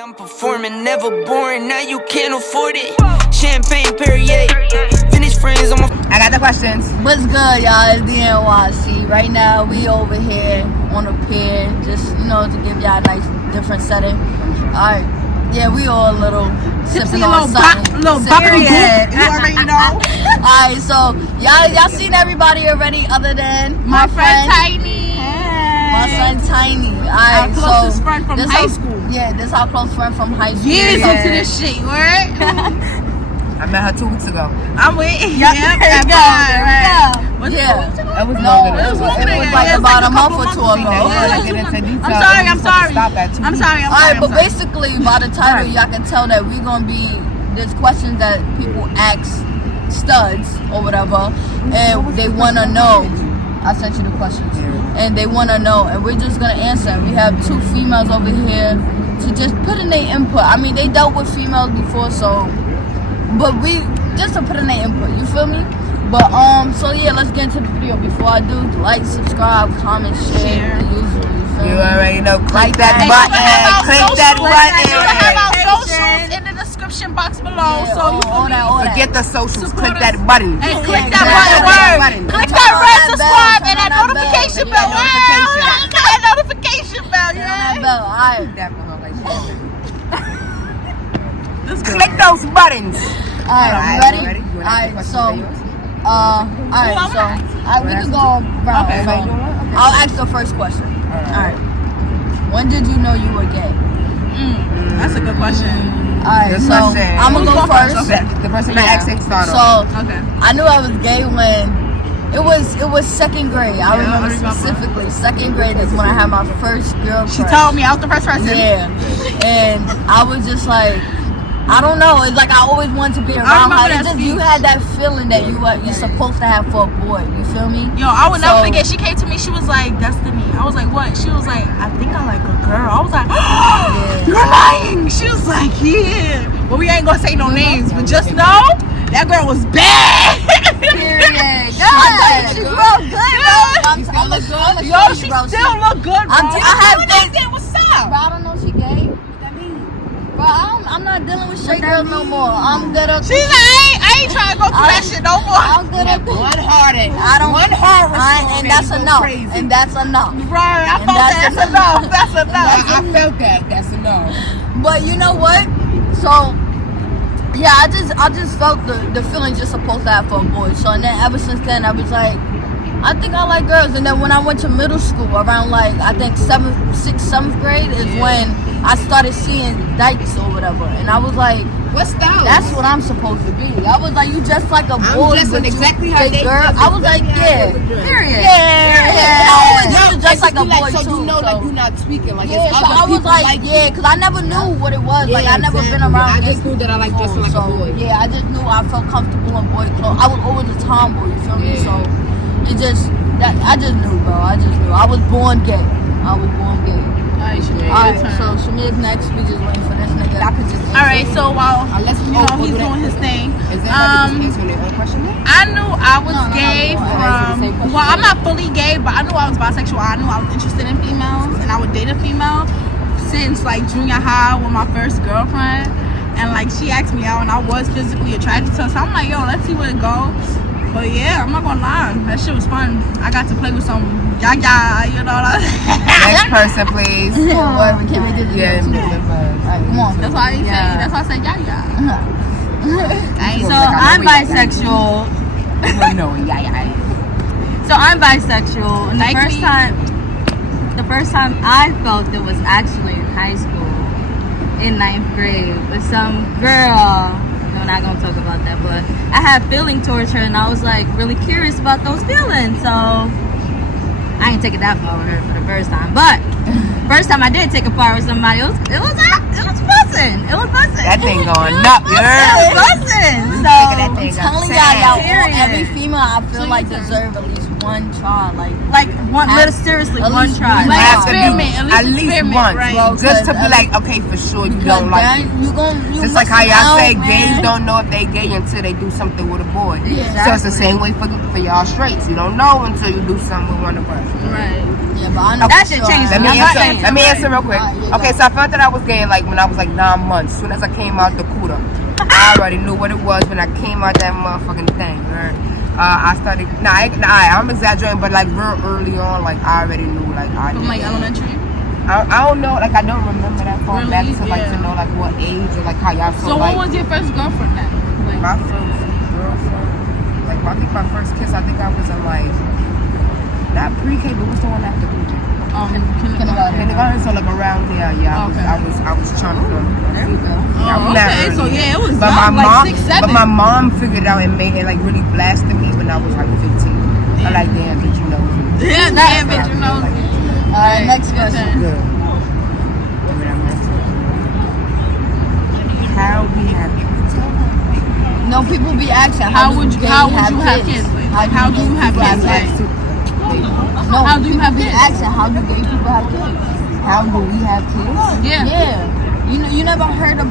I'm performing, never boring, now you can't afford it. Champagne Perrier, finish friends on my... I got the questions. What's good, y'all? It's DeeNYC. Right now, we over here on a pier, just, to give y'all a nice, different setting. Alright, yeah, we all a little sipping on something. Little period. You already know. Alright, so, y'all seen everybody already other than my friend Tiny. My son Tiny. Our closest friend from high school. Yeah, this our close friend from high school. Years up to this shit, right? I met her 2 weeks ago. I'm with Yeah. It was longer than it was longer than It was like about a month or two ago. I'm sorry. Alright, but basically by the title, y'all can tell that we're gonna be, there's questions that people ask studs or whatever, and they wanna know. I sent you the questions, and they wanna know, and we're just gonna answer. We have 2 females over here to just put in their input. I mean, they dealt with females before, so, but we just to put in their input. You feel me? But so yeah, let's get into the video. Before I do, like, subscribe, comment, share, the usual. You already know. Click that button. Click that button. Socials in the description box below. Yeah, So you all that. Forget the socials. Click that button. And click that button. Click that red subscribe and that notification bell. That notification bell. Yeah. Alright. Click those buttons. Alright, ready? Alright, so we can go around. Okay. So, I'll ask the first question. Alright. When did you know you were gay? That's a good question. Alright, so I'm gonna go first. The person that asked it started. So Okay. I knew I was gay when it was second grade. I remember specifically second grade is when I had my first girl crush. She told me I was the first person. Yeah, and I was just like, I don't know. It's like I always wanted to be around her. It's just, you had that feeling that you're supposed to have for a boy. You feel me? Yo, I would never forget. She came to me. She was like, "Destiny." I was like, "What?" She was like, "I think I like a girl." I was like, "Oh, you're lying." She was like, "Yeah." Well, we ain't gonna say no names, but just know that girl was bad. Period. Yeah, she grew up good. Yo, she still look good, bro. I have understand what's up. Bro, I don't know if she gay. Bro, I'm not dealing with straight girls no more. I'm good at. She's like, I ain't trying to go through that shit no more. I'm good at One-hearted. I don't. One-hearted. And that's enough. And that's enough. Right, I felt that's enough. That's enough. I felt that. That's enough. But you know what? So yeah, I just felt the feeling just supposed to have for a boy. So and then ever since then I was like, I think I like girls. And then when I went to middle school, around like I think 7th grade is when I started seeing dykes or whatever, and I was like, what's that? That's what I'm supposed to be. I was like, you just like a boy, but exactly how they girl. I was like, yeah, period. Yeah. I always just like a boy so too. You know, like you're not tweaking. Like yeah, so I was like, yeah, because I never knew what it was. Yeah, like I never been around. I just knew that I like dressing like a boy. Yeah, I just knew I felt comfortable in boy clothes. I was always a tomboy. You feel me? So it just I just knew, bro. I just knew. I was born gay. Alright, so Shamia's next. We just waiting for this nigga. Alright, so while he's doing his thing, I knew I was gay from. Well, I'm not fully gay, but I knew I was bisexual. I knew I was interested in females, and I would date a female since like junior high with my first girlfriend, and like she asked me out, and I was physically attracted to her. So I'm like, yo, let's see where it goes. But yeah, I'm not gonna lie, that shit was fun. I got to play with some yaya, you know. Next person, please. What? We can't make this. Yeah, Alright, come on. That's why I say. That's why I said yaya. So I'm bisexual. So I'm bisexual. And the first time I felt it was actually in high school, in 9th grade, with some girl. We're not gonna talk about that, but I had feeling towards her, and I was like really curious about those feelings. So I ain't take it that far with her for the first time, but first time I did take a part with somebody, it was buzzing. That thing going up, It was buzzing. So I'm telling y'all, every female I feel like deserve at least one try, like one try. You have to do at least once, right? just to be like, okay, for sure you don't like it. Just like how y'all say, gays don't know if they gay until they do something with a boy. Yeah, so it's the same way for y'all straights. You don't know until you do something with one of us. Right. Yeah, but I know that shit changed. Let me answer real quick. Okay, so I felt that I was gay like when I was like 9 months. As soon as I came out the cooter, I already knew what it was when I came out that motherfucking thing. Right? I started. I'm exaggerating, but like real early on, like I already knew. Like I From like elementary. I don't know. Like I don't remember that far back to like to know like what age or like how y'all feel. So what was your first girlfriend then? Like, my first girlfriend, like I think my first kiss, I think I was in like not pre-K, but what's the one after pre-K? Kindergarten. So like around there, I was trying to. Okay, so yeah, it was but young, my mom, 6, 7. But my mom figured it out and made it like really blasted me when I was like 15. I like damn, bitch, you know. Yeah, damn, bitch, you know. Alright, next question. Good. How we have kids? No, people be asking How would you have kids? Like, how do you have kids? No, how do you have kids? Asking how do gay people have kids? How do we have kids? Yeah. Yeah. You never heard of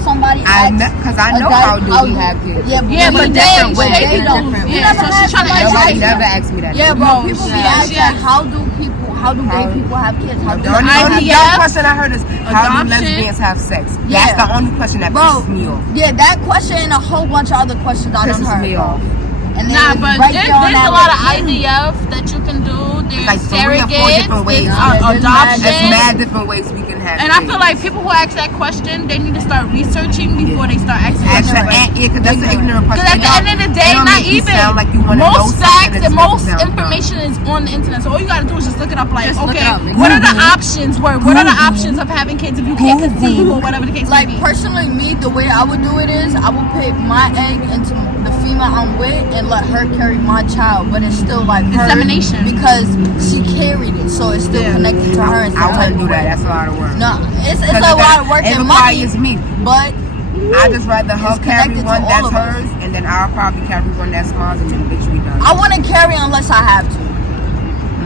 somebody ask? Because I know how do we have kids. Yeah, but different ways. they don't. You Yeah, never so had she's trying to somebody Nobody never asked me that. Yeah, bro. People be she asking how do gay people have kids? How do The only question I heard is how do lesbians have sex? Yeah. That's the only question that pisses me off. Yeah, that question and a whole bunch of other questions I done Pisses heard. me off. And Nah, but there's a lot of IVF that you can do. There's Like 3 or 4 surrogates, different ways. there's There's adoption. mad different ways we can have And I kids. feel like people who ask that question, they need to start researching before they start asking Actually, questions. because that's an ignorant question. Because at the end of the day, It don't not make you even sound like you wanna know most something facts that's and supposed most to sound dumb. information is on the internet. So all you gotta do is just look it up. Like, Just look okay, it up. what are the options? What are the options of having kids if you can't conceive or whatever the case may Like be? personally, me, the way I would do it is I would put my egg into the female I'm with and let her carry my child, but it's still like her Insemination. because she carried it, so it's still connected to her. In some I type wouldn't do of that. way. That's a lot of work. No, it's a Because lot of work it and money, requires me. but I just rather her It's carry connected to one all that's of us. hers, and then I'll probably carry one that's mine, and then bitch we done. I wouldn't carry unless I have to.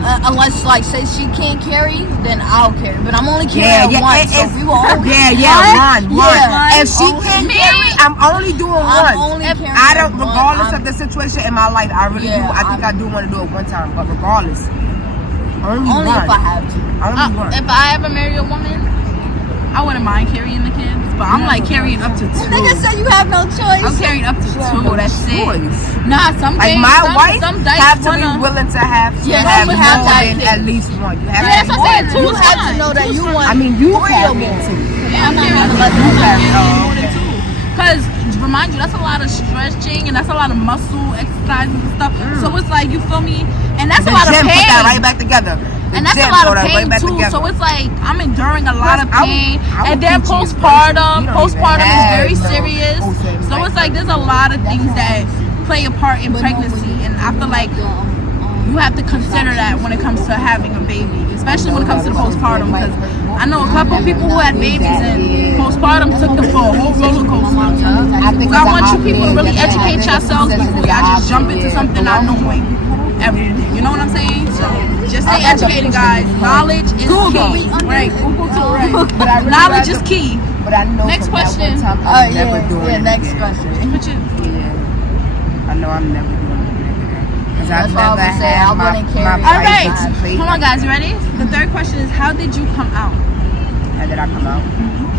Unless, like, say she can't carry, then I'll carry. But I'm only carrying one, so we will only one. Yeah. If she can't carry, I'm only doing I'm one. only carrying I don't, one. regardless of the situation in my life, I really Yeah, do. I think I do want to do it one time, but regardless, only only one. if I have to. Only one. If I ever marry a woman, I wouldn't mind carrying the kids, but I'm like carrying up to 2. Nigga said you have no choice. I'm carrying up to 2. That's it. Choice. Nah, some Like days, my wife some dykes have to be wanna. willing to have Yeah, have you more have to have than kids. at least one. You have Yeah, to that's have what I'm saying. more. You 2 is have to fine. know that you want. I mean, you three have of more them. too. Yeah, I'm carrying up to 2. More than 2. Because remind you, that's a lot of stretching and that's a lot of muscle exercises and stuff. So it's like, you feel me? And that's The a lot of gym pain. put that right back together. The And that's gym a lot throw of that pain right back too. together. So it's like I'm enduring a lot of I would- pain. I would And then teach you, postpartum, you don't postpartum even is have very no serious. postpartum, So right? it's like there's a lot of things that play a part in pregnancy, and I feel like you have to consider that when it comes to having a baby, especially when it comes to the postpartum. Because I know a couple of people who had babies and postpartum took them for a whole roller coaster. So I want you people to really educate yourselves before y'all just jump into something not knowing everything. You know what I'm saying? So just stay educated, guys. Knowledge is key. Right? Google too. Right? But I really Knowledge rather- is key. But I know Next from that question. one time I'm never doing it next again. question. But you, Yeah. I know I'm never doing it again. Because That's I've why I never would say I had my wouldn't carry. private all right. plate. Come on, guys. You ready? The third question is, how did you come out? How did I come out?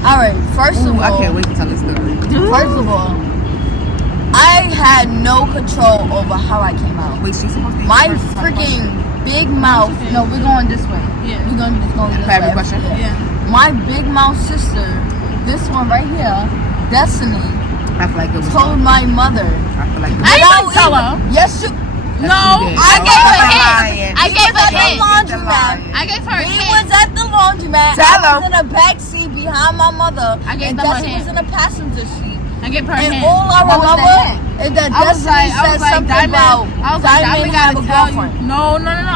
All right, first of Ooh, I all, can't wait to tell the story. first of all, I had no control over how I came out. Wait, she's supposed to My answer the first freaking big mouth. No, we're going this way. Yeah. We're going this question. For every way. question? Yeah. My big mouth sister, this one right here, Destiny, I feel like it was told my mother. I feel like it I was didn't tell her. Yes, you. No, did. I Oh, gave her a you're hint. lying. I gave her a at the hint. laundromat. I gave her a We hint. was at the laundromat. Tell I was her. in the back seat behind my mother. I gave and them a Destiny hint. was in the passenger seat. I gave her a And hint. all I What was the remember hint? is that I was Destiny like, said something Diamond, about I was like, Diamond have gotta a tell you. girlfriend. No.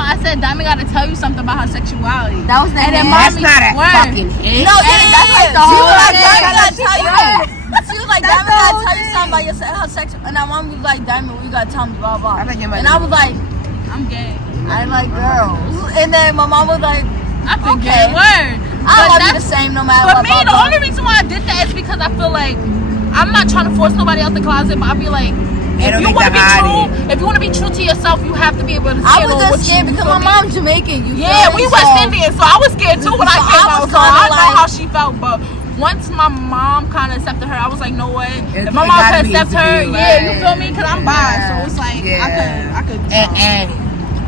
I said, Diamond gotta tell you something about her sexuality. That was the And then hint. That's mommy, not a word. fucking hit. No, And yeah, that's like the she whole was like, thing. Diamond gotta tell you. She was like, That's Diamond the gotta whole tell you thing. something about her sex. And my mom was like, Diamond, you gotta tell me, blah, blah. I think you might And do I was like, I'm gay. I like girls. And then my mom was like, I feel Okay. gay. Word. I But love you the that's- same no matter For what. me, blah, the blah. only reason why I did that is because I feel like I'm not trying to force nobody out the closet, but I be like, if you want to be true, if you want to be true to yourself, you have to be able to. I was just scared because my mom's Jamaican. We West Indian, so I was scared too when I came out. So I know how she felt, but once my mom kind of accepted her, I was like, no what? If my mom could accept her, you feel me? Because I'm bi, so it's like I could. And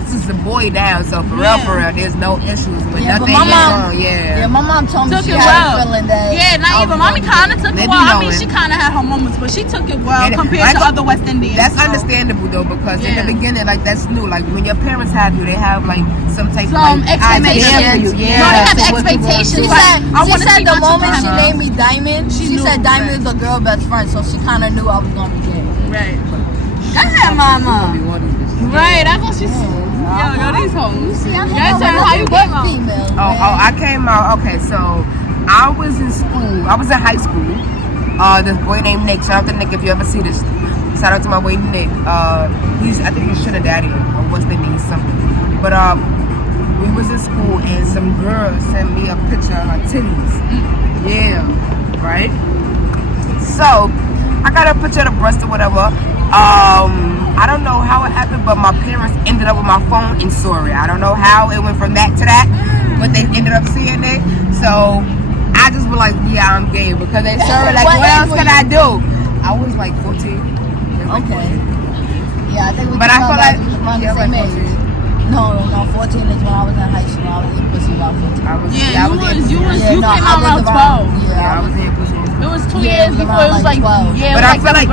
this is a boy down, so for real, there's no issues with nothing my mom, wrong. my mom told me took she it had well. a feeling that. Yeah, not even. Mommy kind of took it well. I mean, she kind of had her moments, but she took it well compared to other West Indians. That's understandable though, because in the beginning, like that's new. Like when your parents have you, they have like some type of expectations. No, they have expectations. She said the moment she named me Diamond, she said Diamond is the girl best friend, so she kind of knew I was gonna be gay. Right. Go ahead, mama. Right. That's what she's. Yo, these hoes. How you came out? I came out. Okay, so I was in school. I was in high school. This boy named Nick. Shout out to Nick if you ever see this. Shout out to my boy Nick. I think he's Trinidadian or what's the name, something. But we was in school and some girl sent me a picture of her titties. Yeah, right. So I got a picture of the breast or whatever. I don't know how it happened, but my parents ended up with my phone and saw it. I don't know how it went from that to that, but they ended up seeing it. So I just was like, yeah, I'm gay because they saw it. Like, what else can I do? I was like 14. Okay. Yeah, I think we but I feel like around the same age. No, 14 is when I was in high school. I was in pussy about 14. You came out around 12. Yeah, I was in pussy. It was 2 years before. It was like 12. But I feel like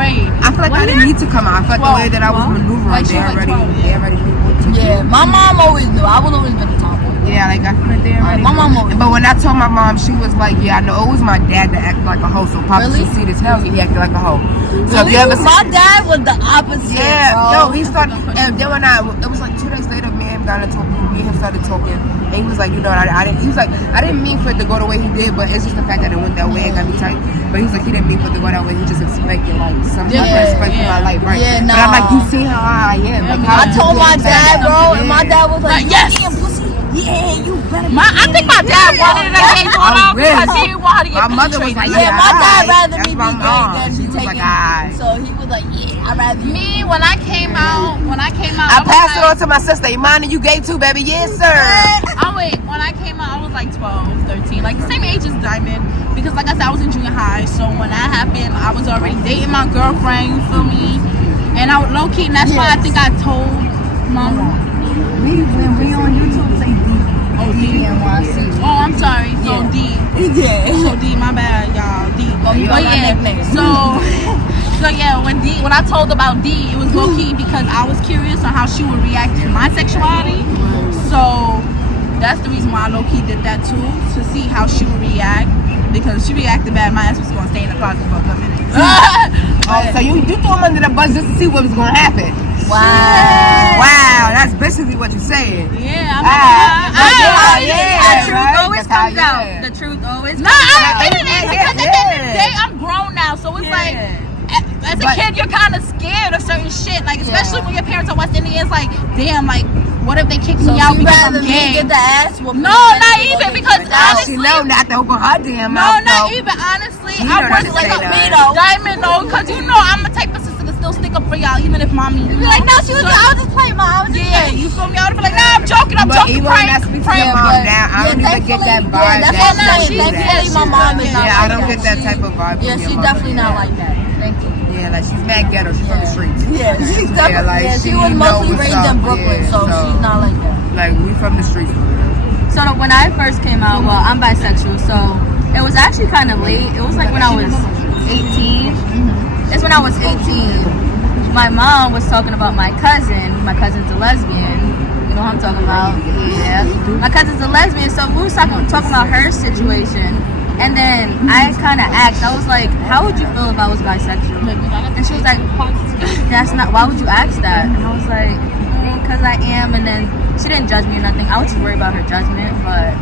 I didn't need to come out. I felt the way that I was maneuvering. Like they already knew what to do. Yeah, my mom always knew. I would always been a tomboy. Yeah, like I feel like they already my mom always. But when I told my mom, she was like, "Yeah, I know it was my dad that acted like a hoe." So Papa should see this. Hell, he acted like a hoe. So if you ever my dad was the opposite. Yeah, bro. no, he started. And then when it was like 2 days later, me and him got into talking. Me and him started talking, and he was like, you know, I didn't. He was like, I didn't mean for it to go the way he did, but it's just the fact that it went that way. It got me tight. But he was like, he didn't mean for it to go that way. He just expected like some type of respect for my life, right? Yeah, But I'm like, you see how I am. Like, I told my dad, bro, and my dad was like, yes. Yeah, you better. I think my dad wanted a gay daughter because he didn't want her to get my mother was like, yeah, my dad rather me be my gay mom. than She be was taken. like, So he was like, yeah, I'd rather you. Me, when I came out, I passed it on to my sister. Imani, you gay too, baby? Yes, sir. When I came out, I was like 12, 13, like the same age as Diamond. Because like I said, I was in junior high. So when that happened, I was already dating my girlfriend, you feel me? And I was low key, and that's why I think I told Mama. When we on YouTube, say DeeNYC. Oh, I'm sorry. So D. Yeah. So D, my bad, y'all. D. But yeah. When I told about D, it was low key because I was curious on how she would react to my sexuality. So that's the reason why I low key did that too, to see how she would react. Because if she reacted bad, my ass was gonna stay in the closet for a couple minutes. So you threw him under the bus just to see what was gonna happen. Wow, that's basically what you're saying. Yeah, The truth always comes out. The truth always comes out. Because at the end of the day, I'm grown now, so it's like, as a kid, you're kind of scared of certain shit. Like, especially when your parents are West Indians, like, damn, like, what if they kick me out because I'm gay? Get the ass whooping. No, not even, because honestly, she know not to open her damn no, mouth. not even, honestly. She I don't really understand like that. me though. Diamond though, because you know I'm the type of sister that still stick up for y'all, even if mommy. You be like, no, she was. I was just playing, mom. Yeah, you feel me? I would be like, nah, I'm joking. I'm joking. Even when I speak to your mom now, I don't even get that vibe. That's what I'm saying. Thankfully, my mom is not. Yeah, I don't get that type of vibe. Yeah, she's definitely not like that. Thank you. Yeah, like she's mad ghetto. She's from the streets. Yeah, she's definitely. Yeah, she was mostly raised in Brooklyn, so she's not like that. Like, we from the streets. So when I first came out, well, I'm bisexual, so it was actually kind of late. It was like when I was 18. It's when I was 18. My mom was talking about my cousin. My cousin's a lesbian. You know what I'm talking about? Yeah. My cousin's a lesbian, so we was talking about her situation. And then I kind of asked, I was like, how would you feel if I was bisexual? And she was like, that's not, why would you ask that? And I was like, because I am. And then she didn't judge me or nothing. I was just worried about her judgment, but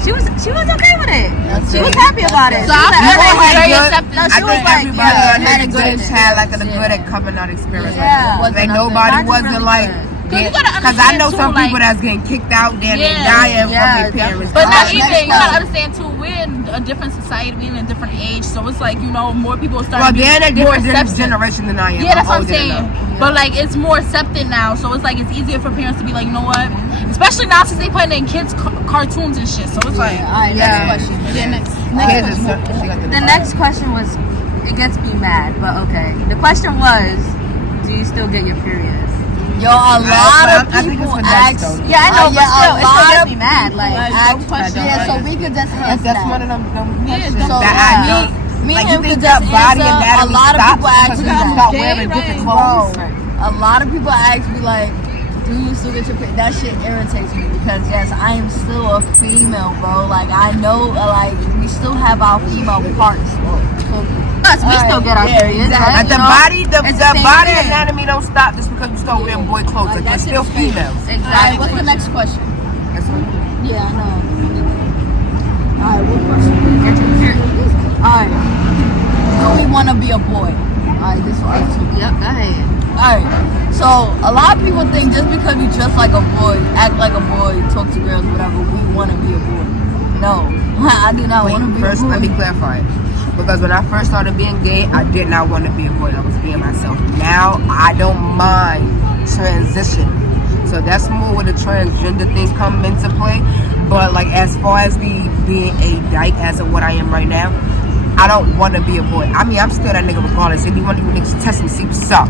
she was okay with it. She was happy about it. So I think everybody had a good experience. Had like a good coming out experience. Yeah. Like nobody wasn't like Because I know some people that's getting kicked out, then they dying from their parents. But not even, you gotta understand too, we're in a different society, we're in a different age, so it's like, you know, more people are starting to be they're in a more different accepting. generation than I am. Yeah, that's what I'm saying. But like, it's more accepted now, so it's like, it's easier for parents to be like, you know what? Especially now since they putting in kids' cartoons and shit, so it's like, Alright, next question. yeah, next The next question was, it gets me mad, but okay. The question was, do you still get your period? Yo, a lot of people ask. Yeah, I know, but still, it still gets me mad. Like, ask questions. Yeah, so we could just answer That's that. one of them questions So that I know. me Like, and you him think could that just body answer. A anatomy lot of stops people ask because me you that. start wearing different clothes? A lot of people ask me like, do you still get your period? That shit irritates me because yes, I am still a female, bro. Like I know, like we still have our female parts. Us, we still get our periods, right? Like the body anatomy don't stop just because you start wearing boy clothes. Like they're still females. Alright, what's the next question? That's what Yeah, I know. Alright, what question? Alright. Do we want to be a boy? Alright, this one. Yep, go ahead. Alright, so a lot of people think just because we dress like a boy, act like a boy, talk to girls, whatever, we want to be a boy. No, I do not want to be First, a boy. let me clarify it. Because when I first started being gay, I did not want to be a boy. I was being myself. Now, I don't mind transition. So that's more where the transgender thing come into play. But like as far as me being a dyke as of what I am right now, I don't want to be a boy. I mean, I'm still that nigga regardless. Any one of you niggas test me, see what's up.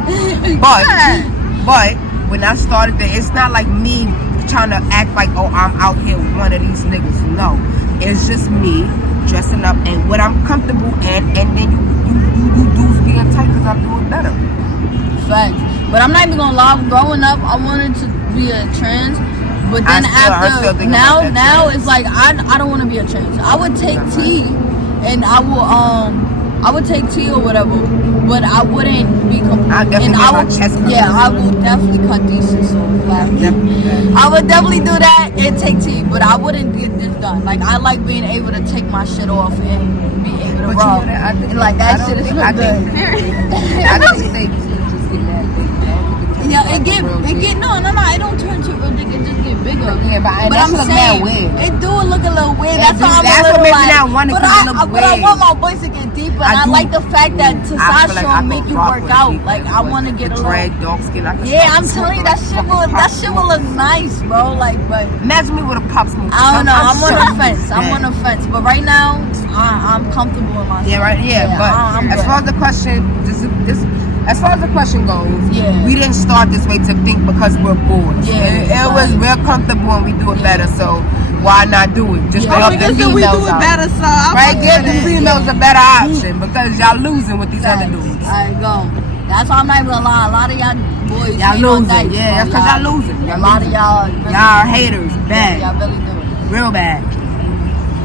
But when I started there, it's not like me trying to act like, oh, I'm out here with one of these niggas. No, it's just me dressing up and what I'm comfortable in, and then you dudes being tight because I do it better. Facts. But I'm not even gonna lie. Growing up, I wanted to be a trans, but then now it's like I don't want to be a trans. I would take T, and I would take T or whatever, but I wouldn't be. I will definitely cut these shits off. Like, I would definitely do that and take T, but I wouldn't get this done. Like I like being able to take my shit off and be able to rub. And like that shit is so good. I think they just get that big. Yeah, it get no, it don't turn to real dick, it just get bigger. Yeah, but I'm saying weird. it do look a little weird. That's That's what makes me not want to but look weird. I want my voice to get deeper. And I like the fact that testosterone make you work out. Like I want to get a red dark skin. Yeah, I'm telling you that shit will look nice, bro. Like, but imagine me with a pop smoke. I don't know. I'm on the fence. I'm on the fence. But right now, I'm comfortable in myself. Yeah, right. Yeah, but as far as the question, as far as the question goes, we didn't start this way to think because we're bored. Yeah, we're comfortable and we do it better. So why not do it? Just to help the females we do it better, so right, give the females a better option because y'all losing with these other dudes. Alright, go. That's why I'm not even gonna lie. A lot of y'all boys, y'all losing. Yeah, that's because y'all losing. A lot of y'all haters, bad. Y'all really do it. Real bad.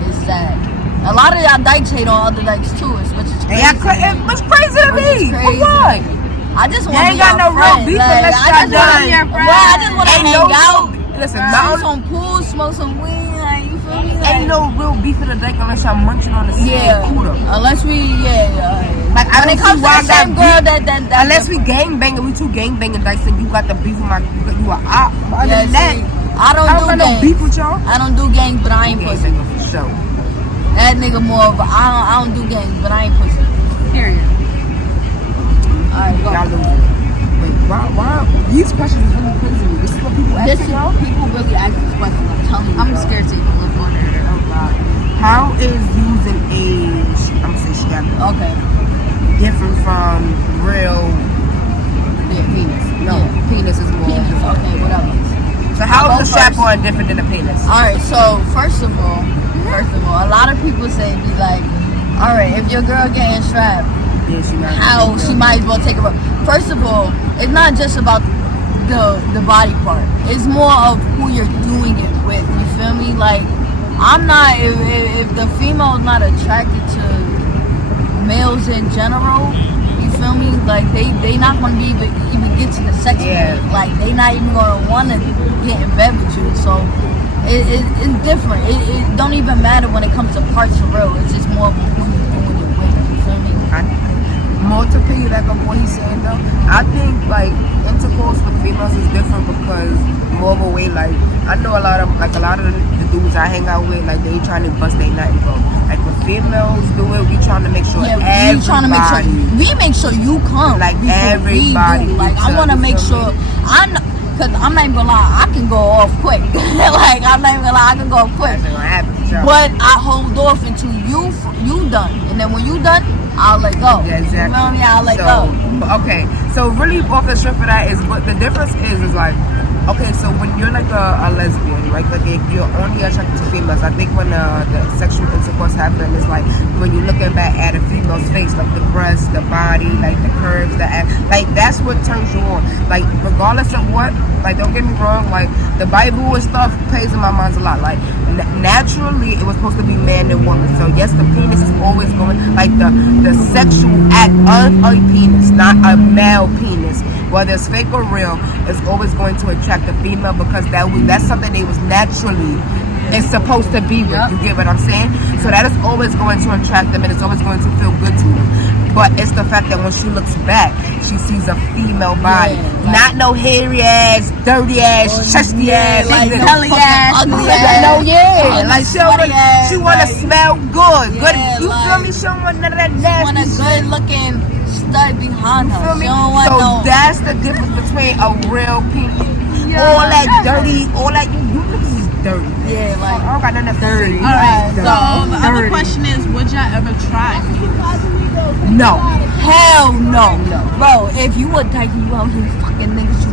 It's sad. A lot of y'all dykes hate on other dykes too, which is crazy. It's crazy to me. For what? I just want to ain't got no real beef unless y'all done. I just want to hang out. Listen, smoke some pool, smoke some weed. Like, you feel me? Ain't no real beef in the dyke unless y'all munching on the same cooter. Unless we, like I don't see why I got girl beef. that Unless we gang banging, we two gang banging dykes, and you got the beef with you a op. Other than that, I don't do no beef with y'all. I don't do gangs, but I ain't pussy. For sure. That nigga more of a, I don't do gangs, but I ain't pussy. Period. Alright, go. Y'all losing. Wait, why? These questions is really crazy. This is what people ask y'all? People really ask this question. I'm telling you. I'm scared to even look on it. Oh God. How is using age, I'm gonna say she got different from real penis? No, penis is more. Penis, okay, whatever. So how is the strap-on different than a penis? Alright, so first of all, a lot of people say, be like, alright, if your girl getting strapped, she might as well take her. First of all, it's not just about the body part. It's more of who you're doing it with. You feel me? Like, I'm not, if the female's not attracted to males in general, you feel me? Like, they not going to be even get to the sex bed. Like, they not even going to want to get in bed with you. So it's different. It don't even matter when it comes to parts for real. It's just more of who you're doing it with. You feel me? More to piggyback of what he's saying though. I think like intercourse with females is different because more of a way. Like I know a lot of the dudes I hang out with, like they trying to bust their nut, bro. Like when females do it, we trying to make sure we make sure you come. Like everybody. Like I want to make sure because I'm not even gonna lie, I can go off quick. Like I'm not even gonna lie, I can go off quick. That's gonna happen, sure. But I hold off until you done, and then when you done, I'll let go. Yeah, exactly. You know what I mean? I'll let go. Okay, so really off the strip for that is what the difference is like. Okay, so when you're like a lesbian, right? Like if you're only attracted to females, I think when the sexual intercourse happens, it's like when you're looking back at a female's face, like the breast, the body, like the curves, the ass, like that's what turns you on. Like regardless of what, like don't get me wrong, like the Bible and stuff plays in my mind a lot. Like naturally, it was supposed to be man and woman. So yes, the penis is always going, like the sexual act of a penis, not a male penis, whether it's fake or real, is always going to attract a female because that's something they was naturally is supposed to be with. You get what I'm saying? So that is always going to attract them and it's always going to feel good to them. But it's the fact that when she looks back, she sees a female body, not no hairy ass, dirty ass, chesty ass, like belly ass, ugly ass. No, like she wanna smell good. Good, you feel me? She don't want none of that nasty. She want a good looking stud behind her. You feel me? She don't want so that's the difference between a real penis. All that dirty, all that you niggas is dirty. Yeah, like I don't got nothing dirty. All right. So the other question is, would y'all ever try? No. Hell no. Bro, if you a dyke, you out here fucking niggas,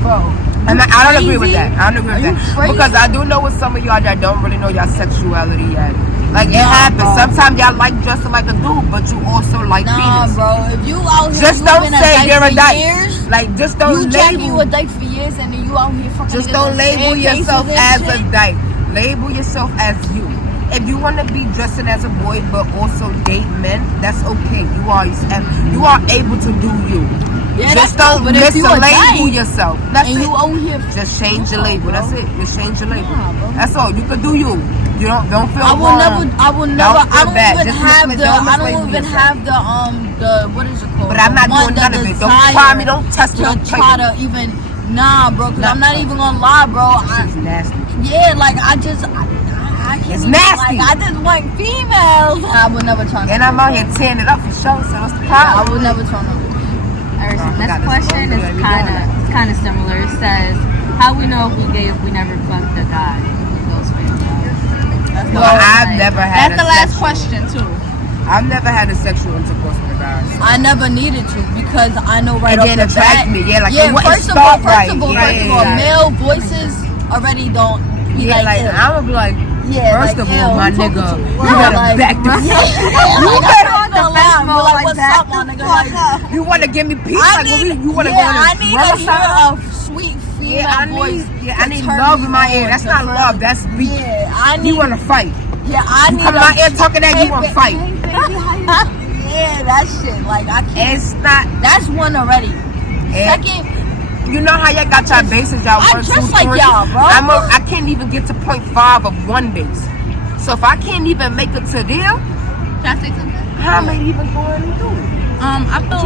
bro. And I don't agree with that. I don't agree with that. Crazy? Because I do know with some of y'all that don't really know y'all sexuality yet. Like it happens. Bro. Sometimes y'all like dressing like a dude, but you also like penis. Bro. If you out here, just don't say you're a dyke. Like just don't label. You a dyke for years, and then you out here fucking. Just don't label yourself as a dyke. Label yourself as you. If you want to be dressing as a boy but also date men, that's okay. You are able to do you. Yeah, just don't mislabel yourself. That's and it. You out here. Just change your label. That's it. Just change your label. That's all. You can do you. You don't feel I will never. I don't even have the what is it called? But I'm not doing none of it. Don't try me. Don't test me. Don't try to even. Nah, bro. Cause I'm not even gonna lie, bro. It's nasty. Yeah, like I can't it's even, nasty. Like, I just want females. I would never try. And I'm out here tearing it up for sure. So what's the problem? I would never try. Alright, so next question is kind of similar. It says, "How we know if we gay if we never fucked a guy?" Well, I've never had. That's the last question too. I've never had a sexual intercourse with a guy. So. I never needed to because I know right off the bat. Me. Yeah, like first of all, male voices already don't. Yeah, like I'm gonna be like. Yeah, first of all, my nigga, you better back the fuck. You better on the line. Like, what's up, my nigga? Like, you wanna give me peace? You wanna go I need to hear a sweet female voice. I need love in my ear. That's not love. That's beat. Yeah, you wanna fight? Yeah, I need. You come in my ear talking that you wanna fight? Yeah, that shit. Like I can't. It's not. That's one already. Second. You know how y'all got y'all bases, y'all 1, 2, 3. Y'all, bro. I can't even get to 0.5 of one base. So if I can't even make it to there, can I say something? How am I even going to do it? I feel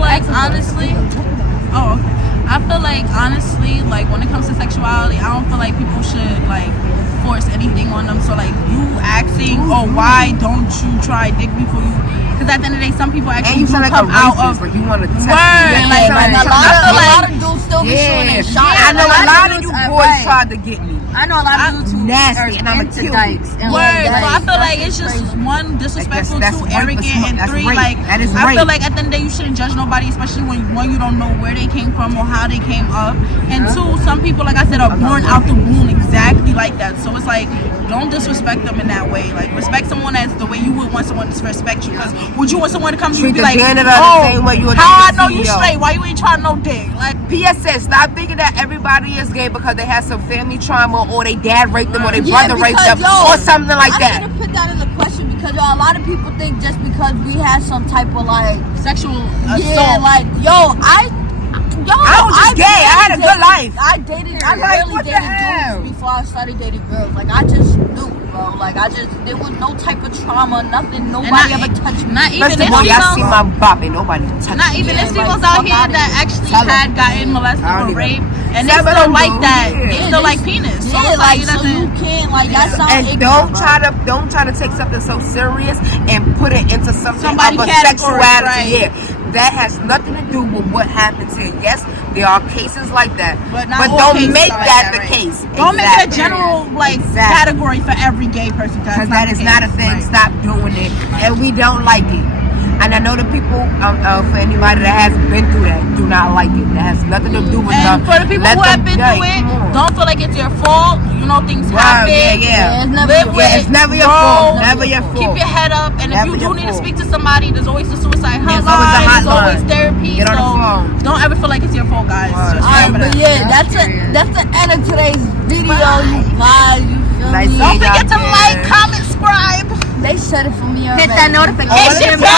like honestly, like when it comes to sexuality, I don't feel like people should like force anything on them. So like you asking, why don't you try dick before you? Because at the end of the day, some people actually do come out of like you want to test a lot of dudes still be shooting their shot. I know a lot of you boys tried to get me. I know a lot of dudes who nasty, and I'm into dykes. So I feel like it's just one disrespectful, two arrogant, and three like I feel like at the end of the day you shouldn't judge nobody, especially when one you don't know where they came from or how they came up, and two, some people like I said are born out the womb exactly like that. So it's like don't disrespect them in that way. Like respect someone as the way you would want someone to respect you. Because would you want someone to come to you and be like, how I know you straight? Why you ain't trying no dick? Like PSS, stop thinking that everybody is gay because they have some family trauma or they dad raped them or their brother raped them or something like that. I need to put that in the question because a lot of people think just because we had some type of like sexual assault. Yeah, like Yo, I was just gay. I had a good life. I dated. I Like, really what the dated hell? dudes before I started dating girls. Like I just knew, bro. Like there was no type of trauma, nothing. Nobody ever touched me. Not even First this of all, y'all see female. my bop, ain't nobody touched Not me. even Yeah, this like, females out fuck here outta that here. actually Tell 'em. had gotten molested I don't or even- raped, and they Some of still them like do, that. yeah. They still like penis. So Yeah, it's like it so you doesn't. can't like y'all sound And ignorant, don't try to take something so serious and put it into something Somebody of a category, sexuality. right. Yeah, that has nothing to do with what happens here. Yes, there are cases like that, But not all don't cases make are like that that, the right. case. Don't make it a Exactly. general like Exactly. category for every gay person. Because that is not a thing. Right. Stop doing it, and we don't like it. And I know the people, for anybody that has been through that, do not like it. That has nothing to do with And them. for the people Let who them- have been yeah, through it, come on. don't feel like it's your fault. You know things Wow, happen. yeah. it's never Live your with Yeah, it. it's never your Grow. fault. Never your fault. Keep your head up, and if Never you do your need to fault. speak to somebody, there's always the suicide There's hotline. always a There's always hotline. therapy. Get on the So phone. don't ever feel like it's your fault, guys. Word. Just Alright, remember but that. yeah, that's the end of today's video, you guys. You feel Nice me? seeing Don't forget to y'all like, again. comment, subscribe. They said it for me already. Hit that notification Yeah, bell.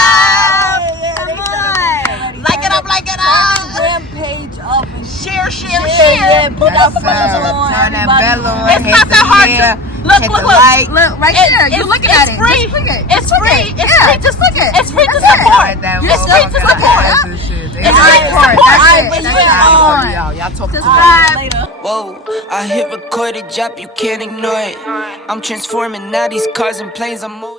they Come said it on. already. Like it up, like it Turn up. the damn page up and Share, share, Yeah, share. put that Yes, bell sir. on. Turn that Everybody bell on. It's hit not the that hard to- share, look, hit look, the look. like. Look right there. You looking at it. Free. Just click it. It's Just click free. it. It's Yeah, free. just click it. It's free to That's it. support. Right, that It's free to motherfucker support. ass and shit. They It's got free it. to support. That's it. Thank That's y'all. it. Y'all talk to Subscribe. Later. Whoa, I hit record, it drop, you can't ignore it. I'm transforming now these cars and planes, I'm always